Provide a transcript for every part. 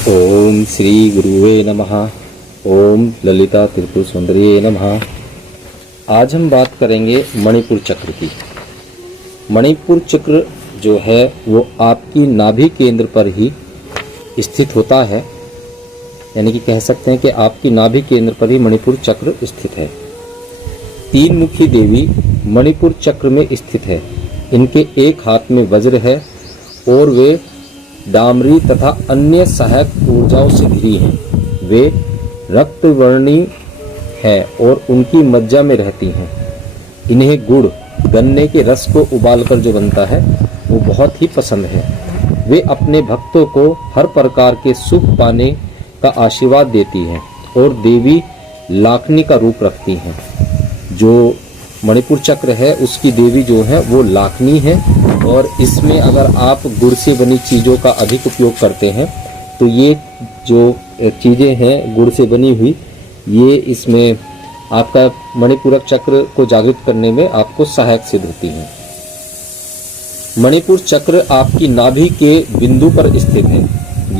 ओम श्री गुरुवे नमः। ओम ललिता त्रिपुर सुंदरी नमः। आज हम बात करेंगे मणिपुर चक्र की। मणिपुर चक्र जो है वो आपकी नाभि केंद्र पर ही स्थित होता है, यानी कि कह सकते हैं कि आपकी नाभि केंद्र पर ही मणिपुर चक्र स्थित है। तीन मुखी देवी मणिपुर चक्र में स्थित है। इनके एक हाथ में वज्र है और वे डामरी तथा अन्य सहायक ऊर्जाओं से घिरी हैं। वे रक्तवर्णी है और उनकी मज्जा में रहती हैं। इन्हें गुड़, गन्ने के रस को उबालकर जो बनता है वो बहुत ही पसंद है। वे अपने भक्तों को हर प्रकार के सुख पाने का आशीर्वाद देती हैं और देवी लाखनी का रूप रखती हैं। जो मणिपुर चक्र है उसकी देवी जो है वो लाखनी है, और इसमें अगर आप गुड़ से बनी चीज़ों का अधिक उपयोग करते हैं तो ये जो चीज़ें हैं गुड़ से बनी हुई, ये इसमें आपका मणिपुरक चक्र को जागृत करने में आपको सहायक सिद्ध होती हैं। मणिपुर चक्र आपकी नाभि के बिंदु पर स्थित है।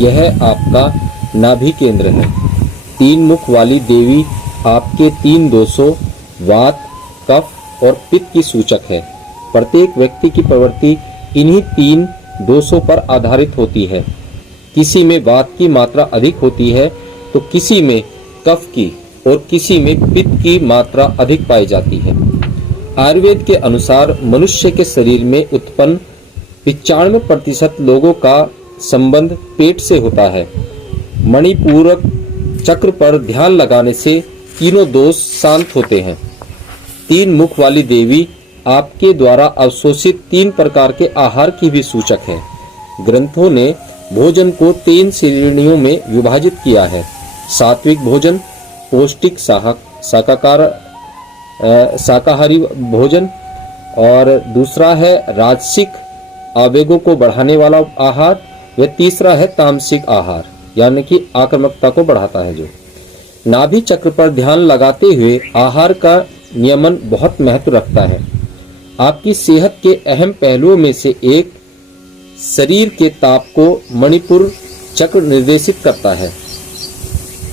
यह आपका नाभि केंद्र है। तीन मुख वाली देवी आपके तीन दोषों वात, कफ और पित्त की सूचक है। प्रत्येक व्यक्ति की प्रवृत्ति इन्हीं तीन दोषों पर आधारित होती है। किसी में वात की मात्रा अधिक होती है तो किसी में कफ की और किसी में पित्त की मात्रा अधिक पाई जाती है। आयुर्वेद के अनुसार मनुष्य के शरीर में उत्पन्न 95% लोगों का संबंध पेट से होता है। मणिपूरक चक्र पर ध्यान लगाने से तीनों दोष शांत होते हैं। तीन मुख वाली देवी आपके द्वारा अवशोषित तीन प्रकार के आहार की भी सूचक है। ग्रंथों ने भोजन को तीन श्रेणियों में विभाजित किया है। सात्विक भोजन, पौष्टिक शाकाहारी भोजन, और दूसरा है राजसिक आवेगों को बढ़ाने वाला आहार, व तीसरा है तामसिक आहार, यानी कि आक्रामकता को बढ़ाता है। जो नाभि चक्र पर ध्यान लगाते हुए आहार का नियमन बहुत महत्व रखता है। आपकी सेहत के अहम पहलुओं में से एक शरीर के ताप को मणिपुर चक्र निर्देशित करता है।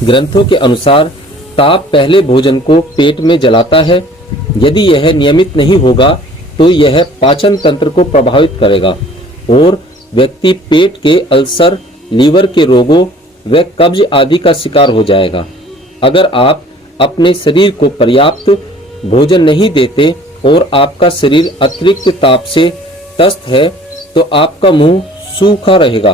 ग्रंथों के अनुसार ताप पहले भोजन को पेट में जलाता है। यदि यह नियमित नहीं होगा तो यह पाचन तंत्र को प्रभावित करेगा और व्यक्ति पेट के अल्सर, लीवर के रोगों व कब्ज आदि का शिकार हो जाएगा। अगर आप अपने शरीर को पर्याप्त भोजन नहीं देते और आपका शरीर अतिरिक्त ताप से त्रस्त है तो आपका मुंह सूखा रहेगा,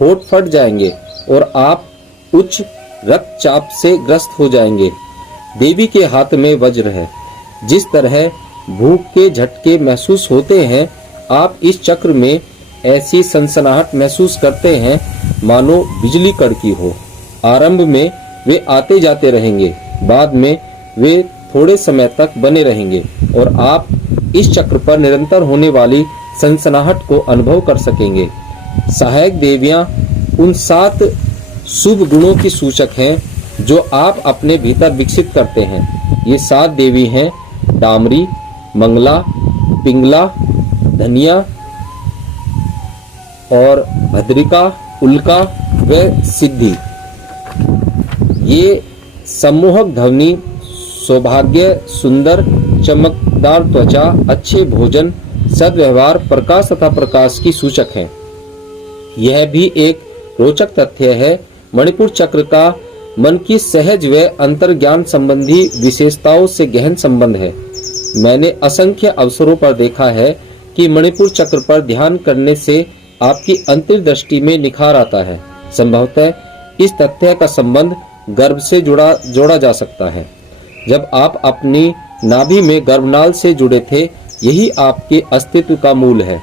होंठ फट जाएंगे और आप उच्च रक्तचाप से ग्रस्त हो जाएंगे। देवी के हाथ में वज्र है। जिस तरह भूख के झटके महसूस होते हैं, आप इस चक्र में ऐसी सनसनाहट महसूस करते हैं मानो बिजली कड़की हो। आरंभ में वे आते जाते रहेंगे, बाद में वे थोड़े समय तक बने रहेंगे और आप इस चक्र पर निरंतर होने वाली सनसनाहट को अनुभव कर सकेंगे। सहायक देवियां उन 7 शुभ गुणों की सूचक हैं जो आप अपने भीतर विकसित करते हैं। ये 7 देवी हैं डामरी, मंगला, पिंगला, धनिया और भद्रिका, उल्का व सिद्धि। ये सम्मोहक ध्वनि, सौभाग्य, सुंदर चमकदार त्वचा, अच्छे भोजन, सद्व्यवहार, प्रकाश तथा प्रकाश की सूचक है। यह भी एक रोचक तथ्य है, मणिपुर चक्र का मन की सहज व अंतर्ज्ञान संबंधी विशेषताओं से गहन संबंध है। मैंने असंख्य अवसरों पर देखा है कि मणिपुर चक्र पर ध्यान करने से आपकी अंतर्दृष्टि में निखार आता है। संभवतः इस तथ्य का संबंध गर्भ से जोड़ा जा सकता है। जब आप अपनी नाभि में गर्भनाल से जुड़े थे, यही आपके अस्तित्व का मूल है।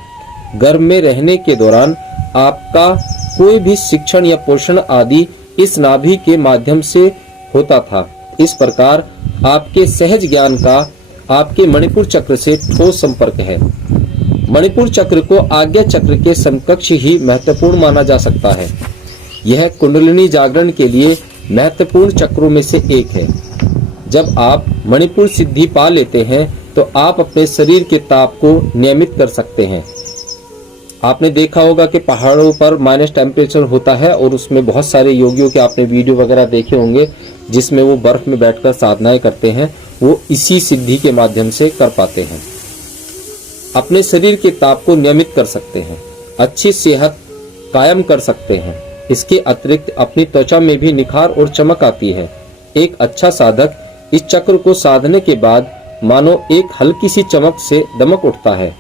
गर्भ में रहने के दौरान आपका कोई भी शिक्षण या पोषण आदि इस नाभि के माध्यम से होता था। इस प्रकार आपके सहज ज्ञान का आपके मणिपुर चक्र से ठोस संपर्क है। मणिपुर चक्र को आज्ञा चक्र के समकक्ष ही महत्वपूर्ण माना जा सकता है। यह कुंडलिनी जागरण के लिए महत्वपूर्ण चक्रों में से एक है। जब आप मणिपुर सिद्धि पा लेते हैं तो आप अपने शरीर के ताप को नियमित कर सकते हैं। आपने देखा होगा कि पहाड़ों पर माइनस टेम्परेचर होता है और उसमें बहुत सारे योगियों के आपने वीडियो वगैरह देखे होंगे जिसमें वो बर्फ में बैठकर साधनाएं करते हैं। वो इसी सिद्धि के माध्यम से कर पाते हैं। अपने शरीर के ताप को नियमित कर सकते हैं, अच्छी सेहत कायम कर सकते हैं। इसके अतिरिक्त अपनी त्वचा में भी निखार और चमक आती है। एक अच्छा साधक इस चक्र को साधने के बाद मानो एक हल्की सी चमक से दमक उठता है।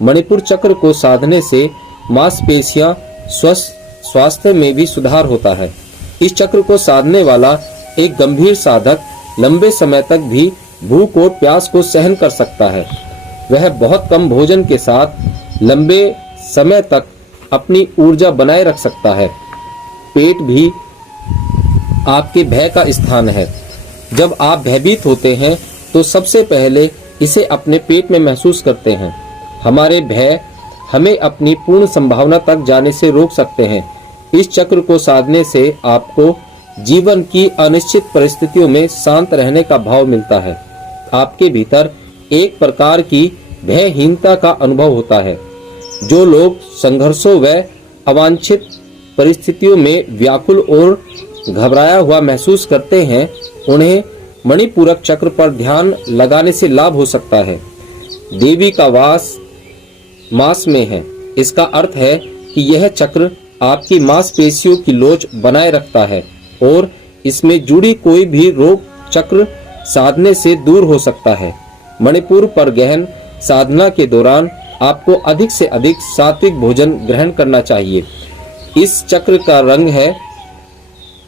मणिपुर चक्र को साधने से मांसपेशियां स्वास्थ्य में भी सुधार होता है। इस चक्र को साधने वाला एक गंभीर साधक लंबे समय तक भी भूख और प्यास को सहन कर सकता है। वह बहुत कम भोजन के साथ लंबे समय तक अपनी ऊर्जा बनाए रख सकता है। पेट भी आपके भय का स्थान है। जब आप भयभीत होते हैं तो सबसे पहले इसे अपने पेट में महसूस करते हैं। हमारे भय हमें अपनी पूर्ण संभावना तक जाने से रोक सकते हैं। इस चक्र को साधने से आपको जीवन की अनिश्चित परिस्थितियों में शांत रहने का भाव मिलता है। आपके भीतर एक प्रकार की भयहीनता का अनुभव होता है। जो लोग संघर्षों व अवांछित परिस्थितियों में व्याकुल और घबराया हुआ महसूस करते हैं, उन्हें मणिपूरक चक्र पर ध्यान लगाने से लाभ हो सकता है। देवी का वास मांस में है। इसका अर्थ है कि यह चक्र आपकी मांसपेशियों की लोच बनाए रखता है और इसमें जुड़ी कोई भी रोग चक्र साधने से दूर हो सकता है। मणिपुर पर गहन साधना के दौरान आपको अधिक से अधिक सात्विक भोजन ग्रहण करना चाहिए। इस चक्र का रंग है,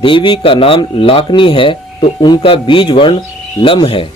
देवी का नाम लाकनी है तो उनका बीज वर्ण लम है।